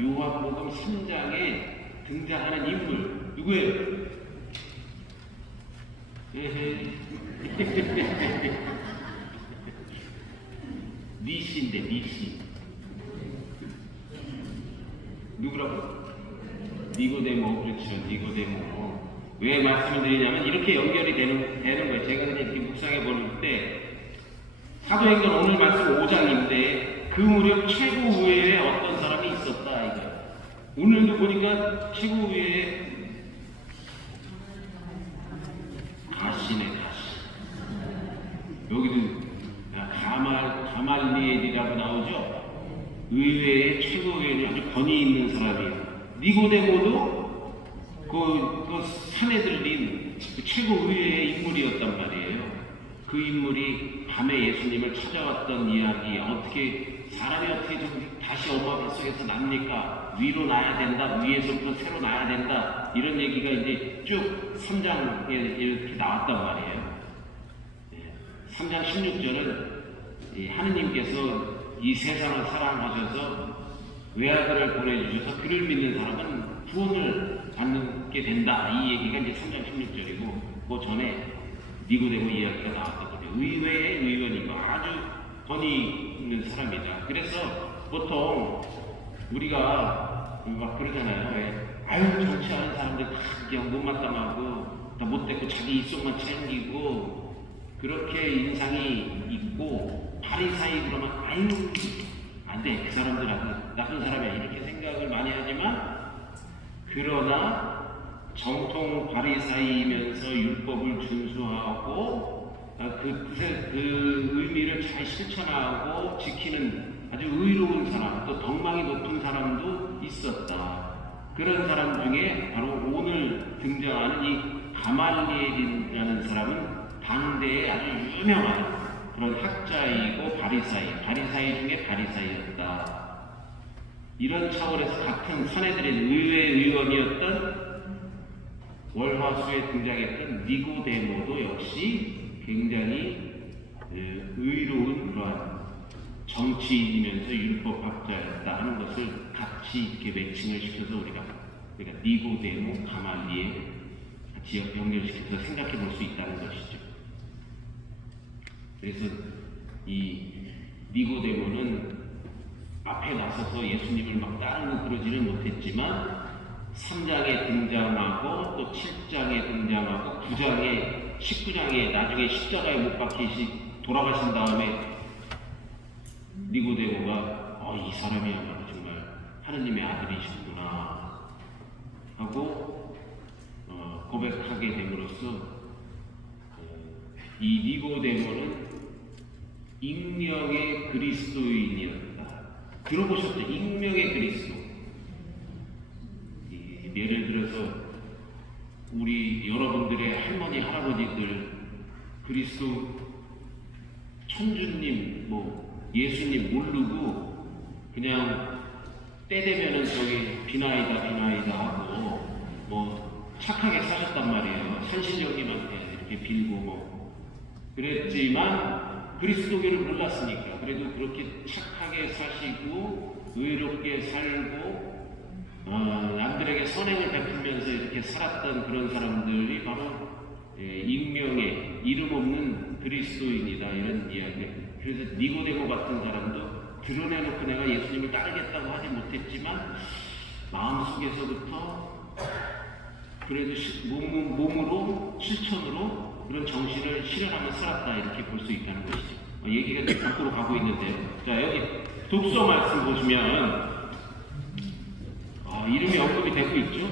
요한복음 3장에 등장하는 인물 누구예요? 니씨인데 니씨 누구라고? 니고데모 그렇죠 니고데모 왜 말씀을 드리냐면 이렇게 연결이 되는, 되는 거예요 제가 그냥 이렇게 묵상해 볼때 사도행전 오늘 말씀 5장인데 그 무렵 최고 우회에 어떤 이거예요 오늘도 보니까 최고 우회에 가시네 가시. 여기도 가말 가말리엘이라고 나오죠? 의외의 최고의 아주 권위 있는 사람이에요. 니고데모도 그, 그 산에 들린 그 최고 의외의 인물이었단 말이에요. 그 인물이 밤에 예수님을 찾아왔던 이야기 어떻게 사람이 어떻게 좀 다시 엄마 뱃속에서 납니까? 위로 나야 된다, 위에서부터 새로 나야 된다 이런 얘기가 이제 쭉 3장에 이렇게 나왔단 말이에요 3장 16절은 하느님께서 이 세상을 사랑하셔서 외아들을 보내주셔서 그를 믿는 사람은 구원을 받게 된다. 이 얘기가 이제 3장 16절이고 그 전에 니고데모 이야기가 나왔거든요. 의외의 의원이고 아주 권위 있는 사람이다. 그래서 보통 우리가 막 그러잖아요. 왜? 아유 정치하는 사람들 다 그냥 못마땅하고 다 못됐고 자기 입속만 챙기고 그렇게 인상이 있고 파리사이 그러면 아유 안 돼 그 사람들 나쁜, 나쁜 사람이야 이렇게 생각을 많이 하지만 그러나 정통 바리사이면서 율법을 준수하고 아, 그, 그, 그 의미를 잘 실천하고 지키는 아주 의로운 사람 또 덕망이 높은 사람도 있었다. 그런 사람 중에 바로 오늘 등장하는 이 가말리엘이라는 사람은 당대의 아주 유명한 그런 학자이고 바리사이, 바리사이 중에 바리사이였다. 이런 차원에서 같은 사내들의 의회 의원이었던 월화수에 등장했던 니고데모도 역시 굉장히 그 의로운 그러한 정치인이면서 율법학자였다 하는 것을 같이 이렇게 매칭을 시켜서 우리가 그러니까 니고데모 가말리에 같이 연결시켜서 생각해 볼 수 있다는 것이죠. 그래서 이 니고데모는 앞에 나서서 예수님을 막 따르고 그러지는 못했지만 3장에 등장하고 또 7장에 등장하고 9장에 19장에 나중에 십자가에 못 박히시 돌아가신 다음에 니고데모가 어, 이 사람이야말로 정말 하느님의 아들이시구나 하고 어, 고백하게 됨으로써 어, 이 니고데모는 익명의 그리스도인이었다. 들어보셨죠? 익명의 그리스도. 이, 예를 들어서 우리 여러분들의 할머니 할아버지들 그리스도 천주님 뭐 예수님 모르고 그냥 때 되면은 저기 비나이다 비나이다 하고 뭐 착하게 사셨단 말이에요. 산신령님한테 이렇게 빌고 뭐 그랬지만 그리스도교를 몰랐으니까 그래도 그렇게 착하게 사시고 의롭게 살고 어, 남들에게 선행을 베풀면서 이렇게 살았던 그런 사람들이 바로 예, 익명의 이름 없는 그리스도인이다 이런 이야기. 그래서 니고데모 같은 사람도 드러내놓고 내가 예수님을 따르겠다고 하지 못했지만 마음속에서부터 그래도 시, 몸, 몸으로 실천으로 그런 정신을 실현하며 살았다 이렇게 볼 수 있다는 것이죠. 어, 얘기가 좀 밖으로 가고 있는데요. 자 여기 독서 말씀 보시면 어, 이름이 언급이 되고 있죠.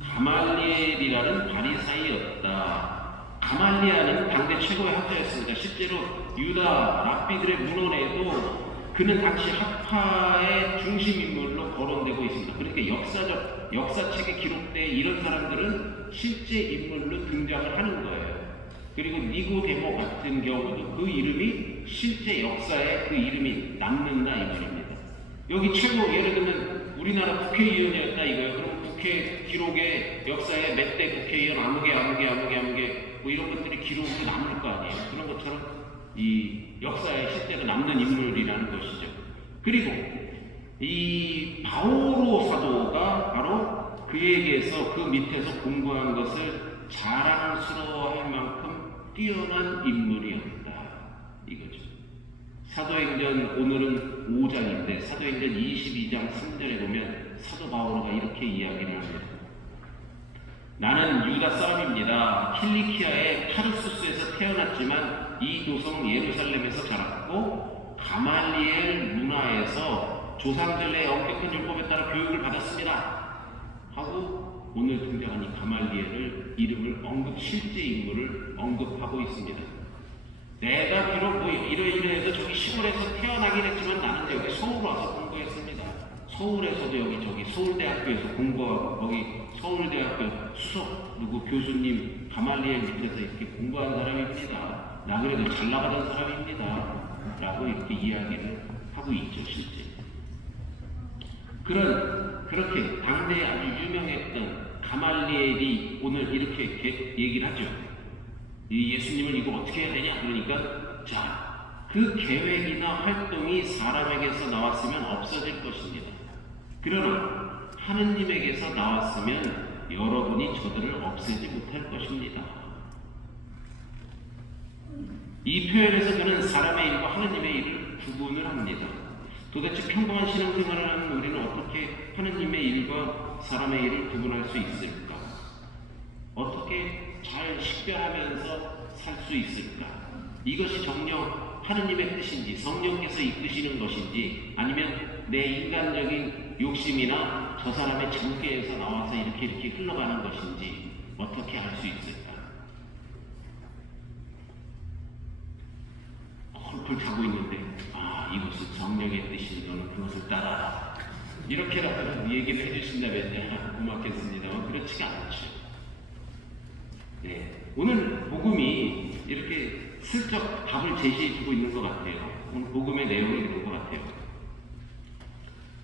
가말리엘이라는 바리사이였다. 가말리아는 당대 최고의 학자였습니다. 실제로 유다 랍비들의 문헌에도 그는 당시 학파의 중심 인물로 거론되고 있습니다. 그러니까 역사적 역사책에 기록된 이런 사람들은 실제 인물로 등장을 하는 거예요. 그리고 니고데모 같은 경우도 그 이름이 실제 역사에 그 이름이 남는다 이 말입니다. 여기 최고 예를 들면 우리나라 국회의원이었다 이거예요. 그럼 국회 기록에 역사에 몇 대 국회의원 아무개 아무개 아무개 아무개 뭐 이런 것들이 기록으로 남을 거 아니에요. 그런 것처럼 이 역사에 실제로 남는 인물이라는 것이죠. 그리고 이 바오로 그에게서 그 밑에서 공부한 것을 자랑스러워할 만큼 뛰어난 인물이었다. 사도행전 오늘은 5장인데 사도행전 22장 3절에 보면 사도 바오로가 이렇게 이야기를 합니다. 나는 유다 사람입니다. 킬리키아의 타르수스에서 태어났지만 이 도성 예루살렘에서 자랐고 가말리엘 문화에서 조상들의 엄격한 율법에 따라 교육을 받았습니다. 하고 오늘 등장한 이 가말리엘을 이름을 언급 실제 인물을 언급하고 있습니다. 내가 비록 뭐 이러이러해서 저기 시골에서 태어나긴 했지만 나는 여기 서울 와서 공부했습니다. 서울에서도 여기 저기 서울대학교에서 공부하고 거기 서울대학교 수석 누구 교수님 가말리엘 밑에서 이렇게 공부한 사람입니다. 나 그래도 잘 나가던 사람입니다. 라고 이렇게 이야기를 하고 있죠, 실제. 그런 그렇게 당대에 아주 유명했던 가말리엘이 오늘 이렇게 얘기를 하죠. 이 예수님을 이거 어떻게 해야 되냐 그러니까 자, 그 계획이나 활동이 사람에게서 나왔으면 없어질 것입니다. 그러나 하느님에게서 나왔으면 여러분이 저들을 없애지 못할 것입니다. 이 표현에서 그는 사람의 일과 하느님의 일을 구분을 합니다. 도대체 평범한 신앙생활을 하는 우리는 어떻게 하느님의 일과 사람의 일을 구분할 수 있을까? 어떻게 잘 식별하면서 살 수 있을까? 이것이 정녕 하느님의 뜻인지 성령께서 이끄시는 것인지 아니면 내 인간적인 욕심이나 저 사람의 정계에서 나와서 이렇게 이렇게 흘러가는 것인지 어떻게 알 수 있을까? 헐풀 자고 있는데 아 이것은 성령의 뜻인 너는 그것을 따라라 이렇게라도 얘기를 해주신다면 고맙겠습니다만 그렇지가 않죠. 네, 오늘 복음이 이렇게 슬쩍 답을 제시해주고 있는 것 같아요. 오늘 복음의 내용이 그런 것 같아요.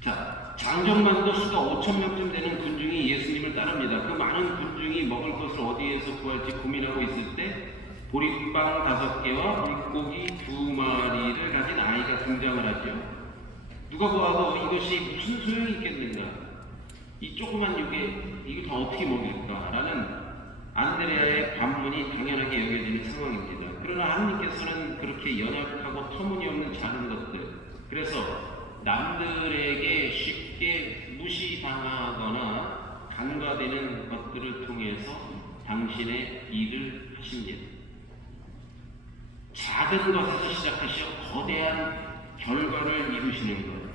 자, 장정만도 수가 5천 명쯤 되는 군중이 예수님을 따릅니다. 그 많은 군중이 먹을 것을 어디에서 구할지 고민하고 있을 때 보리빵 다섯 개와 물고기 두 마리를 가진 아이가 등장을 하죠. 누가 보아도 이것이 무슨 소용이 있겠는가? 이 조그만 육에 이걸 다 어떻게 먹일까라는 안드레아의 반문이 당연하게 여겨지는 상황입니다. 그러나 하나님께서는 그렇게 연약하고 터무니없는 작은 것들, 그래서 남들에게 쉽게 무시당하거나 간과되는 것들을 통해서 당신의 일을 하십니다. 작은 것에서 시작하시어 거대한 결과를 이루시는 것.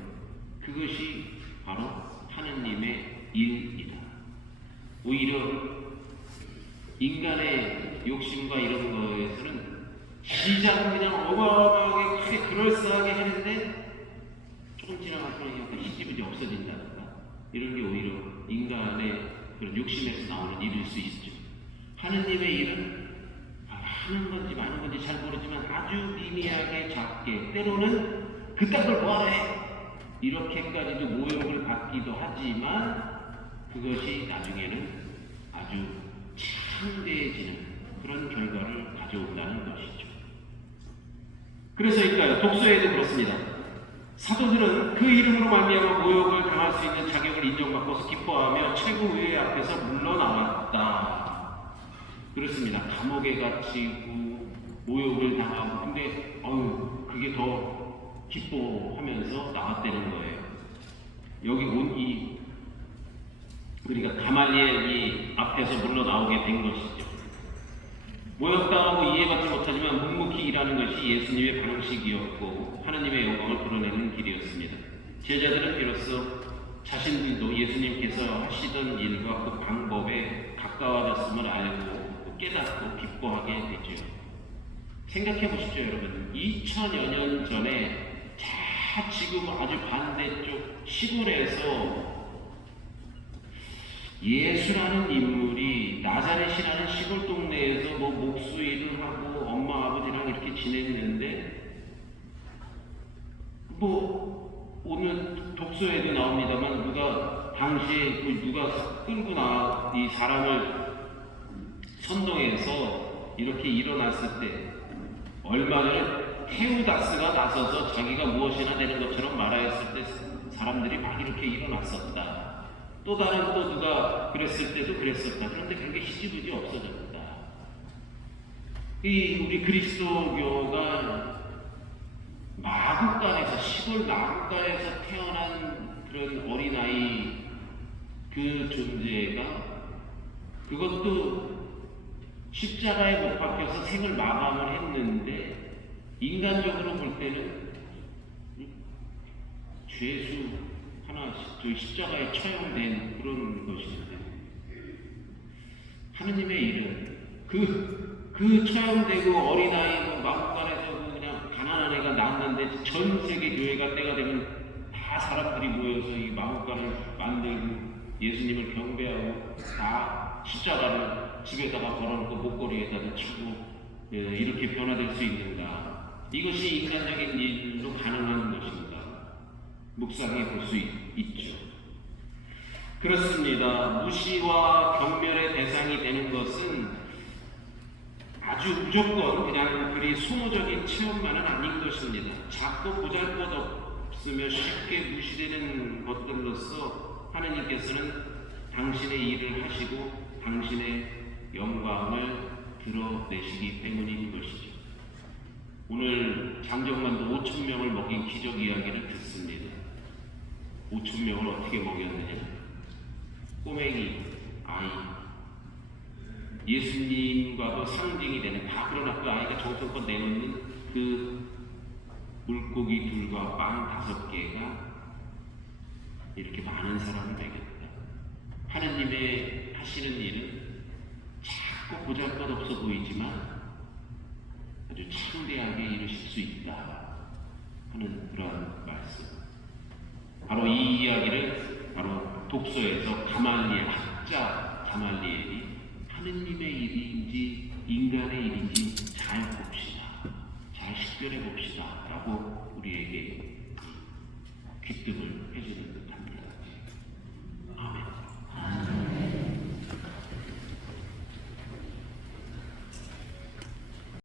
그것이 바로 하느님의 일이다. 오히려 인간의 욕심과 이런 거에서는 시작은 그냥 어마어마하게 크게 그럴싸하게 했는데 조금 지나가면 약간 시집이 없어진다든가 이런 게 오히려 인간의 그런 욕심에서 나오는 일일 수 있죠. 하느님의 일은 하는 건지 마는 건지 잘 모르지만 아주 미미하게 작게 때로는 그딴 걸 뭐하래 이렇게까지도 모욕을 받기도 하지만 그것이 나중에는 아주 창대해지는 그런 결과를 가져온다는 것이죠. 그래서일까요? 독서에도 그렇습니다. 사도들은 그 이름으로 말미암아 모욕을 당할 수 있는 자격을 인정받고서 기뻐하며 최고위의 앞에서 물러나왔다. 그렇습니다. 감옥에 갇히고 모욕을 당하고 근데 어유 그게 더 기뻐하면서 나왔다는 거예요. 여기 온 이 그러니까 가말리엘 이 앞에서 물러나오게 된 것이죠. 모욕당하고 이해받지 못하지만 묵묵히 일하는 것이 예수님의 방식이었고 하나님의 영광을 드러내는 길이었습니다. 제자들은 비로소 자신들도 예수님께서 하시던 일과 그 방법에 가까워졌음을 알고 깨닫고 기뻐하게 되죠. 생각해 보십시오, 여러분. 2000여 년 전에 다 지금 아주 반대쪽 시골에서 예수라는 인물이 나자렛이라는 시골 동네에서 뭐 목수 일을 하고 엄마 아버지랑 이렇게 지냈는데 뭐 오늘 독서에도 나옵니다만 누가 당시에 그 누가 끌고 나 이 사람을 선동해서 이렇게 일어났을 때 얼마 전에 테우다스가 나서서 자기가 무엇이나 되는 것처럼 말하였을 때 사람들이 막 이렇게 일어났었다. 또 다른 또 누가 그랬을 때도 그랬었다. 그런데 그게 희지부지 없어졌다. 이 우리 그리스도교가 마국간에서 시골 마국간에서 태어난 그런 어린아이 그 존재가 그것도 십자가에 못 박혀서 생을 마감을 했는데 인간적으로 볼 때는 죄수 하나씩 저 십자가에 처형된 그런 것인데 하느님의 일은 그, 그 처형되고 어린아이 뭐 마국간에서 그 그냥 가난한 애가 낳았는데 전 세계 교회가 때가 되면 다 사람들이 모여서 이 마국간을 만들고 예수님을 경배하고 다 십자가를 집에다가 걸어놓고 목걸이에다가 치고 예, 이렇게 변화될 수 있는가? 이것이 인간적인 일로 가능한 것인가 묵상해 볼 수 있죠. 그렇습니다. 무시와 경멸의 대상이 되는 것은 아주 무조건 그냥 그리 소모적인 체험만은 아닌 것입니다. 작고 보잘것 없으며 쉽게 무시되는 것들로서 하느님께서는 당신의 일을 하시고 당신의 영광을 드러내시기 때문인 것이죠. 오늘 장정만도 5천 명을 먹인 기적 이야기를 듣습니다. 5천 명을 어떻게 먹였느냐? 꼬맹이, 아이, 예수님과도 상징이 되는 다 그러나 그 아이가 정성껏 내놓는 그 물고기 둘과 빵 다섯 개가 이렇게 많은 사람을 먹였다. 하느님의 하시는 일은 작고 보잘것 없어 보이지만 아주 창대하게 이루실 수 있다 하는 그러한 말씀. 바로 이 이야기를 바로 독서에서 가말리엘 학자 가말리엘이 하느님의 일인지 인간의 일인지 잘 봅시다. 잘 식별해 봅시다. 라고 우리에게 기쁨을 해주는 듯합니다. 아멘.